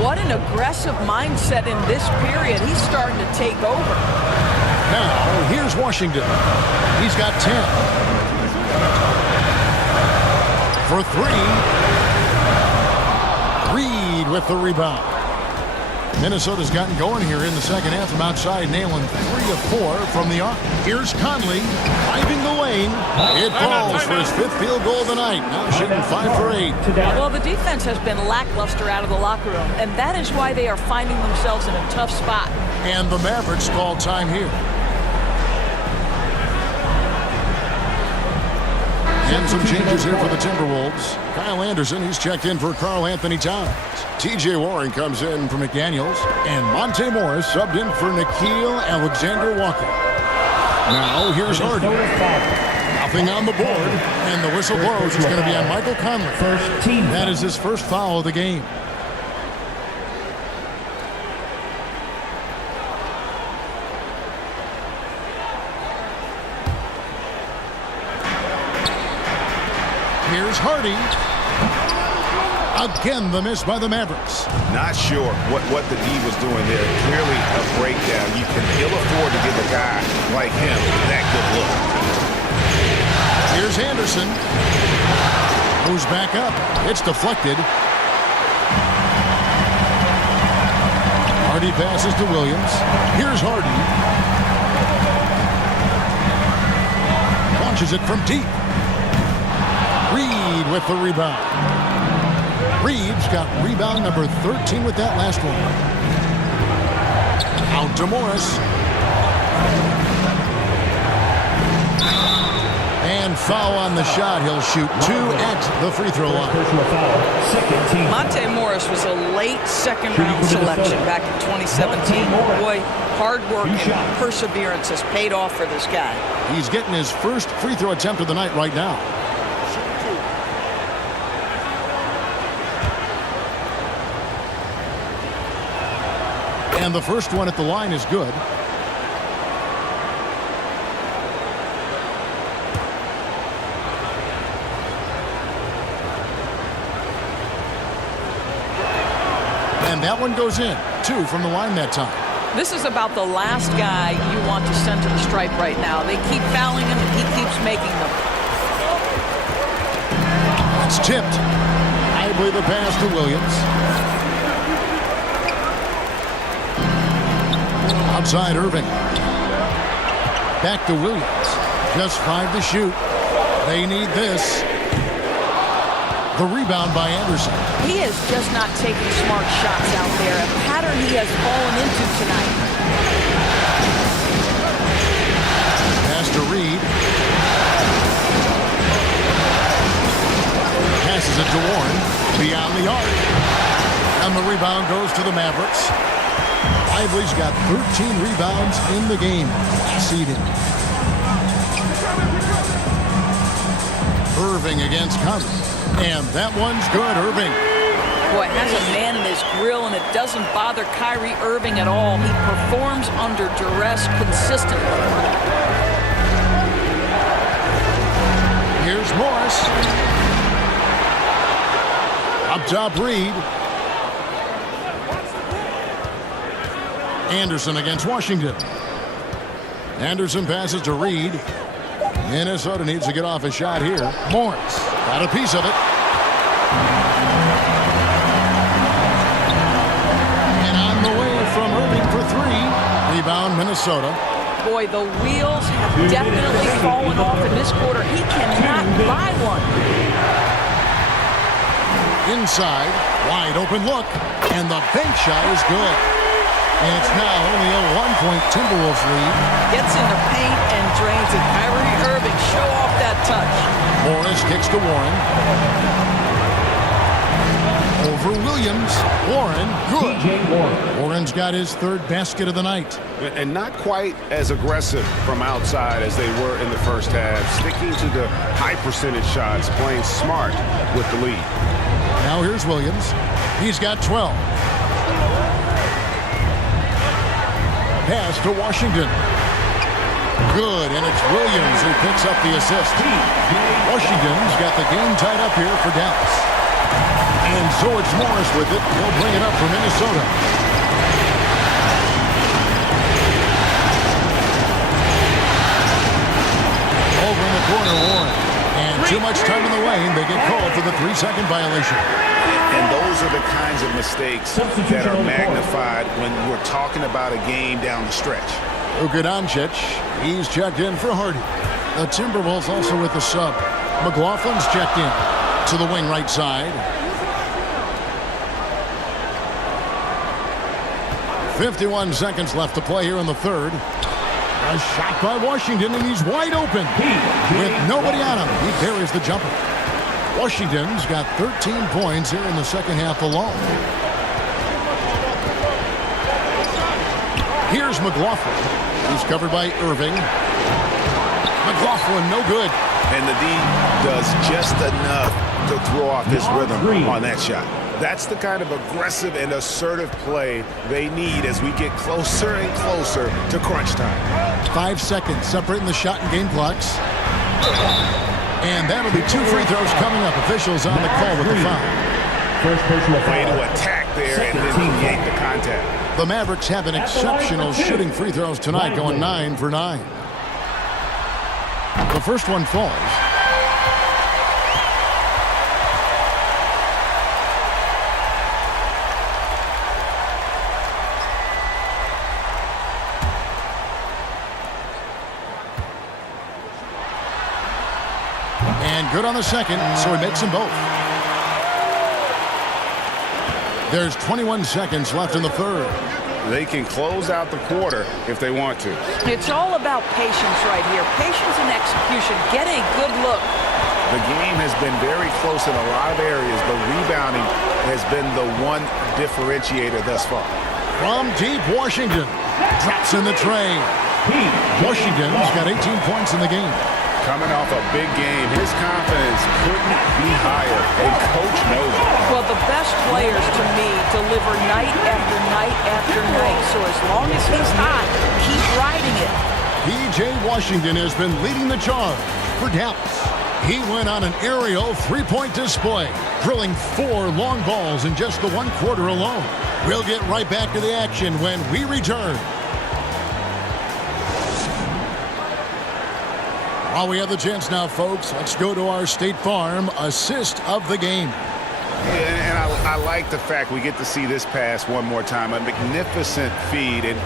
What an aggressive mindset in this period. He's starting to take over. Now, here's Washington. He's got 10. For 3. Reed with the rebound. Minnesota's gotten going here in the second half from outside, nailing 3 of 4 from the arc. Here's Conley driving the lane. It falls for his 5th field goal of the night. Now shooting 5 for 8. Well, the defense has been lackluster out of the locker room, and that is why they are finding themselves in a tough spot. And the Mavericks call time here. And some changes here for the Timberwolves. Kyle Anderson, he's checked in for Karl Anthony Towns. T.J. Warren comes in for McDaniels. And Monte Morris subbed in for Nickeil Alexander-Walker. Now here's Harden. Nothing on the board. And the whistle blows. It's going to be on Michael Conley. That is his first foul of the game. Here's Hardy. Again, the miss by the Mavericks. Not sure what the D was doing there. Clearly a breakdown. You can ill afford to give a guy like him that good look. Here's Anderson. Moves back up. It's deflected. Hardy passes to Williams. Here's Hardy. Launches it from deep. Reed with the rebound. Reeves got rebound number 13 with that last one. Out to Morris. And foul on the shot. He'll shoot 2 at the free throw line. Monte Morris was a late second-round selection back in 2017. Boy, hard work and perseverance has paid off for this guy. He's getting his first free throw attempt of the night right now. And the first one at the line is good. And that one goes in. 2 from the line that time. This is about the last guy you want to send to the stripe right now. They keep fouling him, and he keeps making them. It's tipped. I believe the pass to Williams. Outside Irving. Back to Williams. Just 5 to shoot. They need this. The rebound by Anderson. He has just not taken smart shots out there, a pattern he has fallen into tonight. Pass to Reed. Passes it to Warren. Beyond the arc. And the rebound goes to the Mavericks. Lively's got 13 rebounds in the game. Seeded. Irving against Conley. And that one's good, Irving. Boy, has a man in his grill, and it doesn't bother Kyrie Irving at all. He performs under duress consistently. Here's Morris. Up top, Reed. Anderson against Washington. Anderson passes to Reed. Minnesota needs to get off a shot here. Morris got a piece of it. And on the way from Irving for three. Rebound, Minnesota. Boy, the wheels have definitely fallen off in this quarter. He cannot buy one. Inside, wide open look. And the bank shot is good. And it's now only a 1-point Timberwolves lead. Gets in the paint and drains it. Kyrie Irving, show off that touch. Morris kicks to Warren. Over Williams. Warren, good. Warren's got his third basket of the night. And not quite as aggressive from outside as they were in the first half. Sticking to the high percentage shots, playing smart with the lead. Now here's Williams. He's got 12. Pass to Washington. Good, and it's Williams who picks up the assist. Washington's got the game tied up here for Dallas. And so it's Morris with it. He'll bring it up for Minnesota. Over in the corner, Warren. And too much time in the lane. They get called for the 3-second violation. And those are the kinds of mistakes that are magnified when we're talking about a game down the stretch. Luka Doncic, he's checked in for Hardy. The Timberwolves also with the sub. McLaughlin's checked in to the wing right side. 51 seconds left to play here in the third. A shot by Washington, and he's wide open. With nobody on him, he carries the jumper. Washington's got 13 points here in the second half alone. Here's McLaughlin. He's covered by Irving. McLaughlin, no good. And the D does just enough to throw off his rhythm on that shot. That's the kind of aggressive and assertive play they need as we get closer and closer to crunch time. 5 seconds separating the shot and game clocks. And that'll be 2 free throws coming up. Officials on the call with the foul. First personal Way foul. to attack there and then create the contact. The Mavericks have an exceptional shooting free throws tonight, going 9 for 9. The first one falls. And good on the second, so he makes them both. There's 21 seconds left in the third. They can close out the quarter if they want to. It's all about patience right here. Patience and execution. Get a good look. The game has been very close in a lot of areas, but rebounding has been the one differentiator thus far. From deep, Washington drops in the tray. Washington's got 18 points in the game. Coming off a big game, his confidence couldn't be higher, and Coach knows it. Well, the best players to me deliver night after night after night. So as long as he's hot, keep riding it. P.J. Washington has been leading the charge for Dallas. He went on an aerial three-point display, drilling 4 long balls in just the 1 quarter alone. We'll get right back to the action when we return. While we have the chance now, folks, let's go to our State Farm assist of the game. Yeah, and I like the fact we get to see this pass one more time. A magnificent feed, and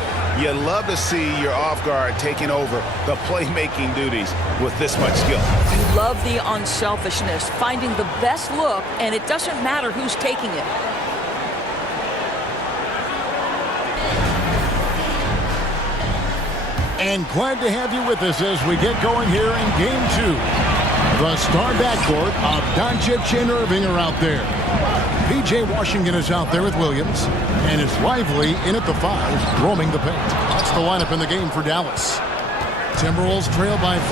you love to see your off guard taking over the playmaking duties with this much skill. love the unselfishness, finding the best look, and it doesn't matter who's taking it. And glad to have you with us as we get going here in Game 2. The star backcourt of Doncic and Irving are out there. P.J. Washington is out there with Williams, and it's Lively in at the 5, roaming the paint. That's the lineup in the game for Dallas. Timberwolves trail by 5.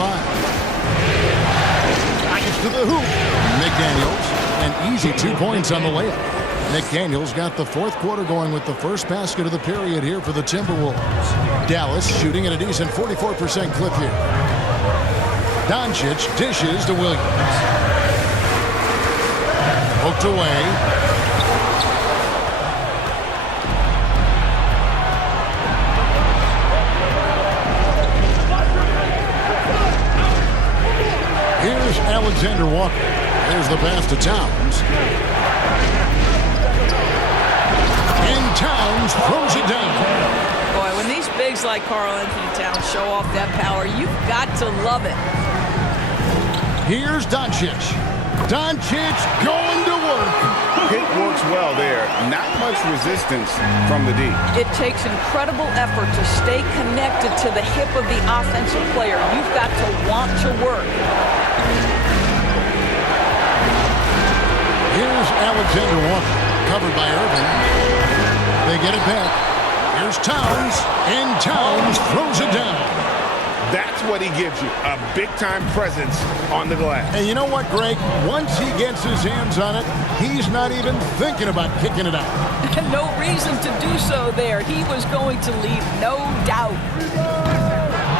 Package to the hoop. McDaniels, an easy 2 points on the layup. McDaniels got the fourth quarter going with the first basket of the period here for the Timberwolves. Dallas shooting at a decent 44% clip here. Doncic dishes to Williams. Hooked away. Here's Alexander Walker. There's the pass to Towns. And Towns throws it down. Boy, when these bigs like Karl Anthony Towns show off that power, you've got to love it. Here's Doncic. Doncic going to work. Pick works well there. Not much resistance from the D. It takes incredible effort to stay connected to the hip of the offensive player. You've got to want to work. Here's Alexander Walker, covered by Irving. They get it back. Here's Towns, and Towns throws it down. That's what he gives you, a big-time presence on the glass. And you know what, Greg? Once he gets his hands on it, he's not even thinking about kicking it out. No reason to do so there. He was going to leave, no doubt.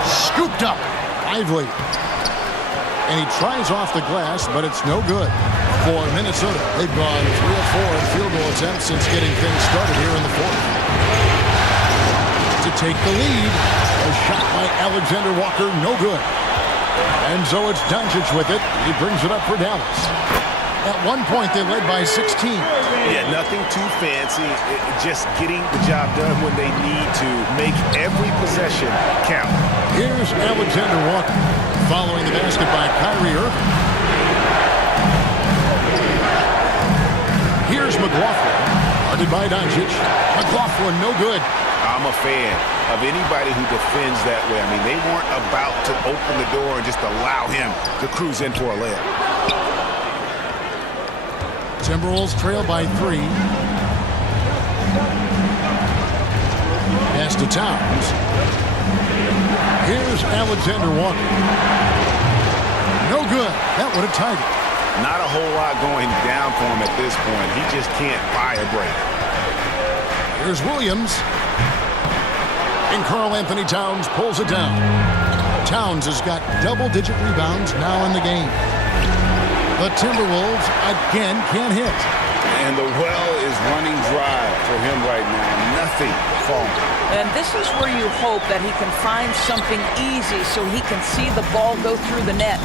Scooped up. Lively. And he tries off the glass, but it's no good. For Minnesota, they've gone 3 of 4 in field goal attempts since getting things started here in the fourth. To take the lead, a shot by Alexander Walker, no good. And so it's Doncic with it. He brings it up for Dallas. At one point, they led by 16. Yeah, nothing too fancy. Just getting the job done when they need to. Make every possession count. Here's Alexander Walker, following the basket by Kyrie Irving. Here's McLaughlin, guarded by Doncic. McLaughlin, no good. I'm a fan of anybody who defends that way. I mean, they weren't about to open the door and just allow him to cruise in for a layup. Timberwolves trail by 3. Pass to Towns. Here's Alexander Walker. No good. That would have tied it. Not a whole lot going down for him at this point. He just can't buy a break. Here's Williams. And Karl Anthony Towns pulls it down. Towns has got double-digit rebounds now in the game. The Timberwolves again can't hit. And the well is running dry for him right now. Nothing falling. And this is where you hope that he can find something easy so he can see the ball go through the net.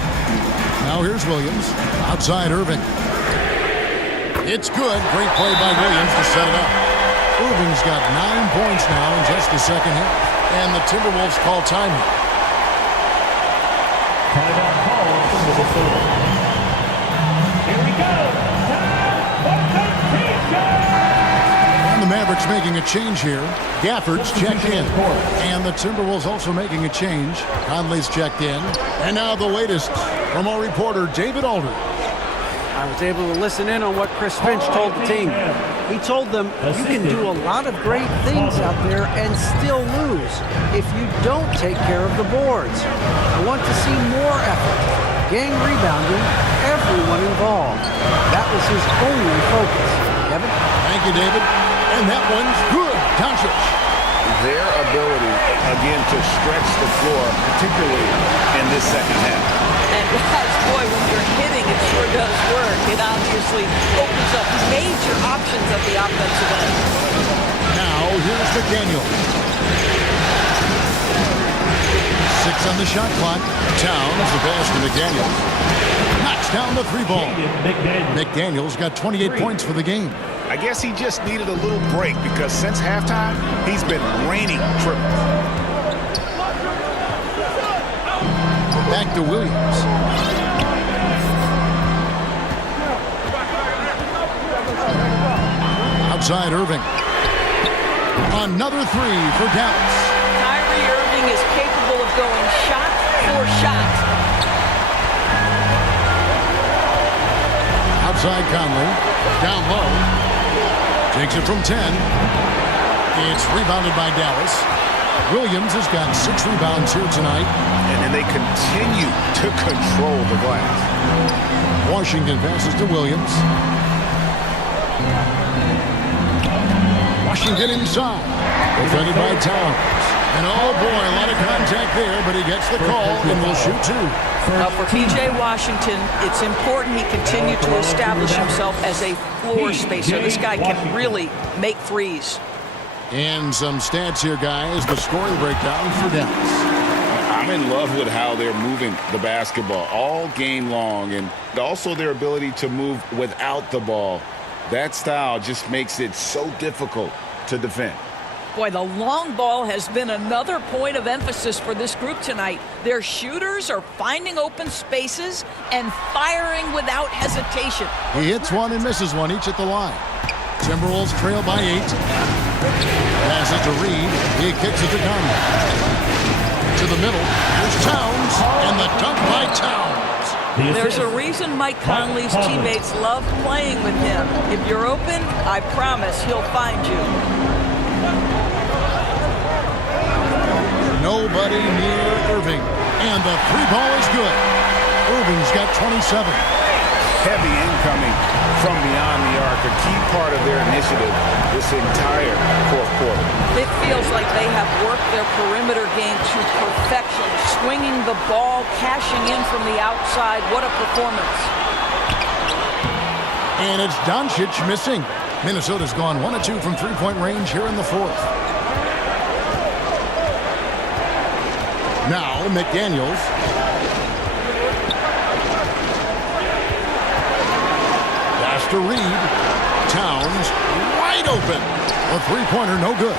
Now here's Williams. Outside Irving. It's good. Great play by Williams to set it up. Irving's got 9 points now in just the second half. And the Timberwolves call time. Timeout call from Minnesota. Here we go. And the Mavericks making a change here. Gafford's checked in. And the Timberwolves also making a change. Conley's checked in. And now the latest from our reporter, David Alder. I was able to listen in on what Chris Finch told the team. He told them, you can do a lot of great things out there and still lose if you don't take care of the boards. I want to see more effort, gang rebounding, everyone involved. That was his only focus. Kevin? Thank you, David. And that one's good. Doncic. Their ability, again, to stretch the floor, particularly in this second half. And guys, boy, when you're hitting, it sure does work. It obviously opens up major options at the offensive end. Now, here's McDaniel. 6 on the shot clock. Towns, the pass to McDaniel. Knocks down the 3-ball. McDaniel's got 28 points for the game. I guess he just needed a little break because since halftime, he's been raining triples. Back to Williams. Outside Irving. Another three for Dallas. Kyrie Irving is capable of going shot for shot. Outside Conley. Down low. Takes it from 10. It's rebounded by Dallas. Williams has got 6 rebounds here tonight. And then they continue to control the glass. Washington passes to Williams. Washington inside. Defended by Towns. And oh boy, a lot of contact there, but he gets the call and will shoot 2. Now for P.J. Washington, it's important he continue to establish himself as a floor spacer. This guy can really make threes. And some stats here, guys. The scoring breakdown for Dallas. I'm in love with how they're moving the basketball all game long, and also their ability to move without the ball. That style just makes it so difficult to defend. Boy, the long ball has been another point of emphasis for this group tonight. Their shooters are finding open spaces and firing without hesitation. He hits one and misses one, each at the line. Timberwolves trail by 8. Passes to Reed. He kicks it to Conley. To the middle. Here's Towns. And the dunk by Towns. There's a reason Mike Conley's teammates love playing with him. If you're open, I promise he'll find you. Nobody near Irving. And the 3-ball is good. Irving's got 27. Heavy incoming from beyond the arc, a key part of their initiative this entire fourth quarter. It feels like they have worked their perimeter game to perfection, swinging the ball, cashing in from the outside. What a performance. And it's Doncic missing. Minnesota's gone 1 of 2 from 3-point range here in the fourth. Now McDaniels. To Reed. Towns wide open. A 3-pointer, no good.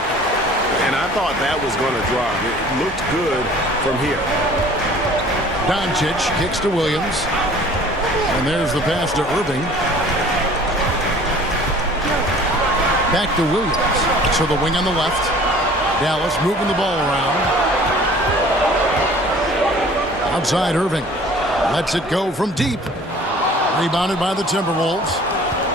And I thought that was going to drop. It looked good from here. Doncic kicks to Williams. And there's the pass to Irving. Back to Williams. To the wing on the left. Dallas moving the ball around. Outside Irving. Lets it go from deep. Rebounded by the Timberwolves.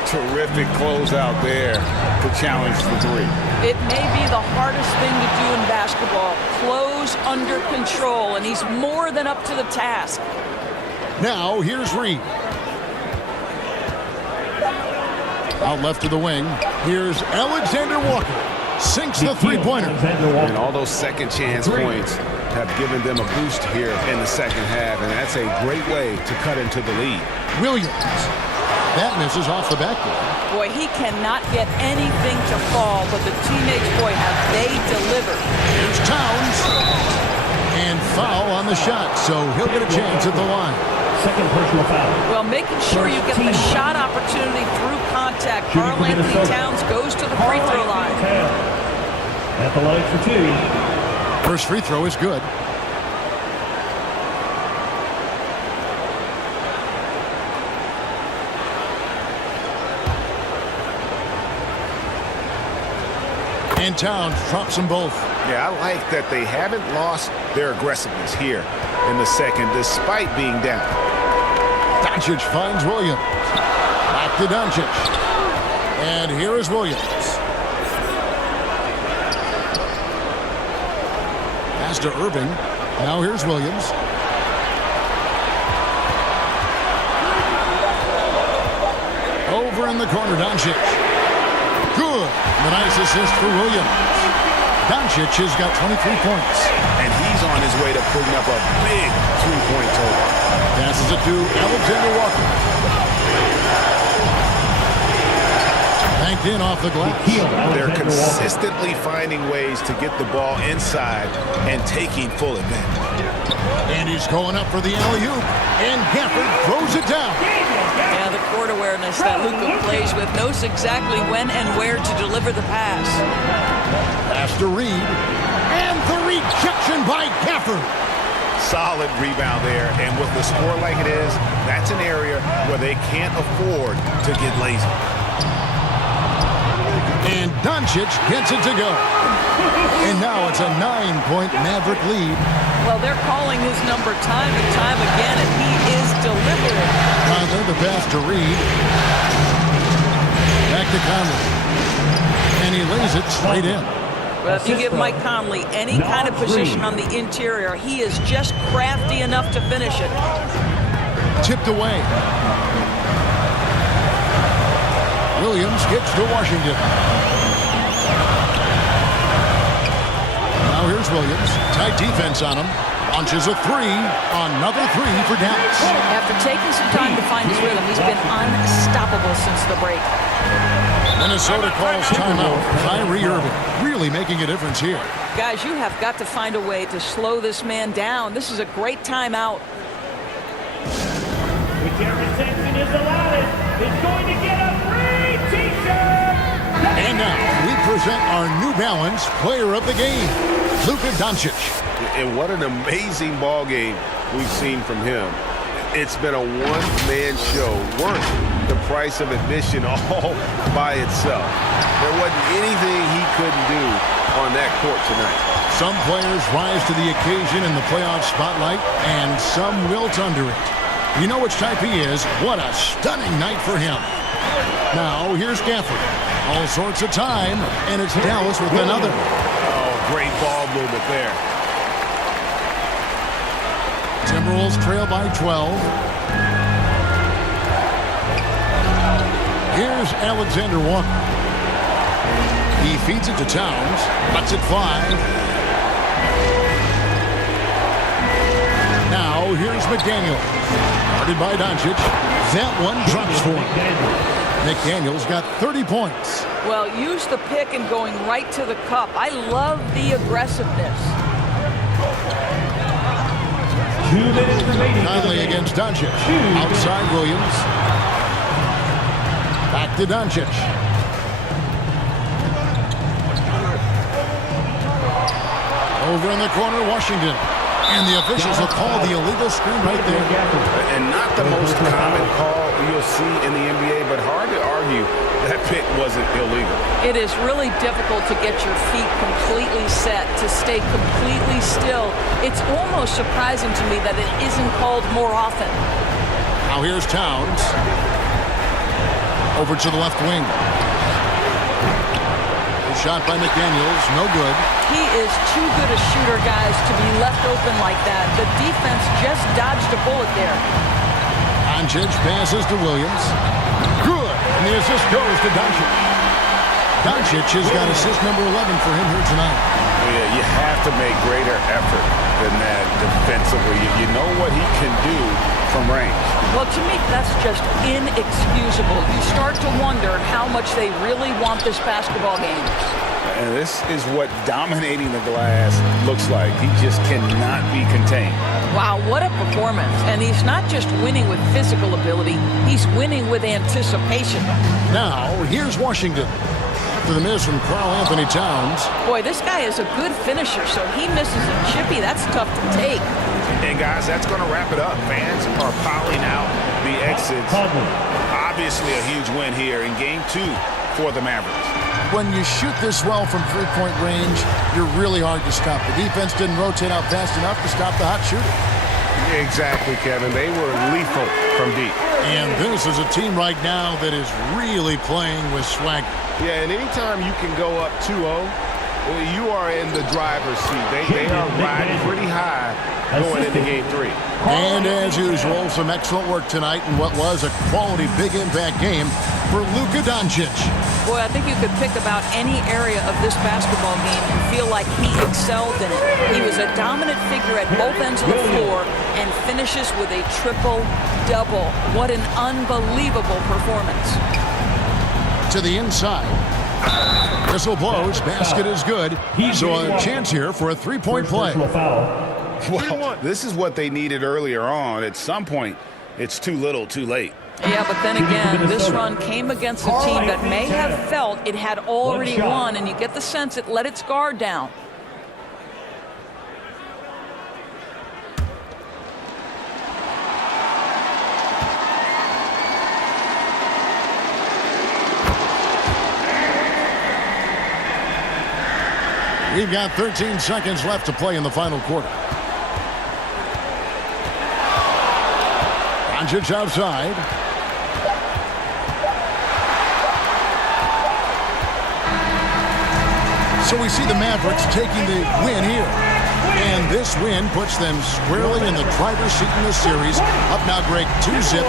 Terrific closeout there to challenge the 3. It may be the hardest thing to do in basketball. Close under control, and he's more than up to the task. Now here's Reed. Out left to the wing. Here's Alexander Walker. Sinks the 3-pointer. And all those second chance points have given them a boost here in the second half, and that's a great way to cut into the lead. Williams. That misses off the backboard. Boy, he cannot get anything to fall, but the teammates, boy, have they delivered. Here's Towns. And foul on the shot, so he'll get a chance at the line. Second personal foul. Well, making sure you get the shot opportunity through contact. Karl-Anthony Towns goes to the free throw line. At the line for 2. First free throw is good. And Towns drops them both. Yeah, I like that they haven't lost their aggressiveness here in the second, despite being down. Doncic finds Williams. Back to Doncic. And here is Williams. Pass to Irving. Now here's Williams. Over in the corner, Doncic. Good. The nice assist for Williams. Doncic has got 23 points. And he's on his way to putting up a big 3-point total. Passes it to Alexander Walker. Banked in off the glass. They're consistently finding ways to get the ball inside and taking full advantage. And he's going up for the alley-oop. And Gafford throws it down. Yeah, the court awareness that Luka plays with, knows exactly when and where to deliver the pass. Pass to Reed. And the rejection by Gafford. Solid rebound there. And with the score like it is, that's an area where they can't afford to get lazy. Doncic gets it to go. And now it's a 9-point Maverick lead. Well, they're calling his number time and time again, and he is delivering. Conley, the pass to Reed. Back to Conley. And he lays it straight in. Well, if you give Mike Conley any kind of position on the interior, he is just crafty enough to finish it. Tipped away. Williams gets to Washington. Now here's Williams. Tight defense on him. Launches a three. Another three for Dallas. After taking some time to find his rhythm, he's been unstoppable since the break. Minnesota calls timeout. Kyrie Irving really making a difference here. Guys, you have got to find a way to slow this man down. This is a great timeout. Whichever section is allowed is going to get a free T-shirt. And now we present our New Balance player of the game, Luka Doncic. And what an amazing ball game we've seen from him. It's been a one-man show worth the price of admission all by itself. There wasn't anything he couldn't do on that court tonight. Some players rise to the occasion in the playoff spotlight, and some wilt under it. You know which type he is. What a stunning night for him. Now, here's Gafford. All sorts of time, and it's Dallas with another. Oh, great ball movement there. Timberwolves trail by 12. Here's Alexander Walker. He feeds it to Towns. Lets it fly. Now, here's McDaniel. Guarded by Doncic. That one drops for him. McDaniel's got 30 points. Well, use the pick and going right to the cup. I love the aggressiveness. 2 minutes remaining. Conley against Doncic. Outside Williams. Back to Doncic. Over in the corner, Washington. And the officials will call the illegal screen right there. And not the most common call you'll see in the NBA, but hard to argue that pick wasn't illegal. It is really difficult to get your feet completely set, to stay completely still. It's almost surprising to me that it isn't called more often. Now here's Towns. Over to the left wing. The shot by McDaniels, no good. He is too good a shooter, guys, to be left open like that. The defense just dodged a bullet there. Doncic passes to Williams. Good. And the assist goes to Doncic. Doncic has got assist number 11 for him here tonight. Yeah, you have to make greater effort than that defensively. You know what he can do from range. Well, to me, that's just inexcusable. You start to wonder how much they really want this basketball game. And this is what dominating the glass looks like. He just cannot be contained. Wow, what a performance. And he's not just winning with physical ability, he's winning with anticipation. Now, here's Washington. After the miss from Karl-Anthony Towns. Boy, this guy is a good finisher, so he misses a chippy. That's tough to take. And guys, that's going to wrap it up. Fans are piling out the exits. Obviously a huge win here in Game 2 for the Mavericks. When you shoot this well from three-point range, you're really hard to stop. The defense didn't rotate out fast enough to stop the hot shooter. Exactly, Kevin. They were lethal from deep. And this is a team right now that is really playing with swagger. Yeah, and anytime you can go up 2-0, you are in the driver's seat. They are riding pretty high going into Game 3. And as usual, some excellent work tonight in what was a quality big impact game for Luka Doncic. Boy, I think you could pick about any area of this basketball game and feel like he excelled in it. He was a dominant figure at both ends of the floor and finishes with a triple-double. What an unbelievable performance. To the inside. Whistle blows. Basket is good. So a chance here for a three-point play. Well, this is what they needed earlier on. At some point, it's too little, too late. Yeah, but then again, this run came against a team that may have felt it had already won, and you get the sense it let its guard down. We've got 13 seconds left to play in the final quarter. Doncic outside. So we see the Mavericks taking the win here. And this win puts them squarely in the driver's seat in the series. Up now, Greg, 2-zip.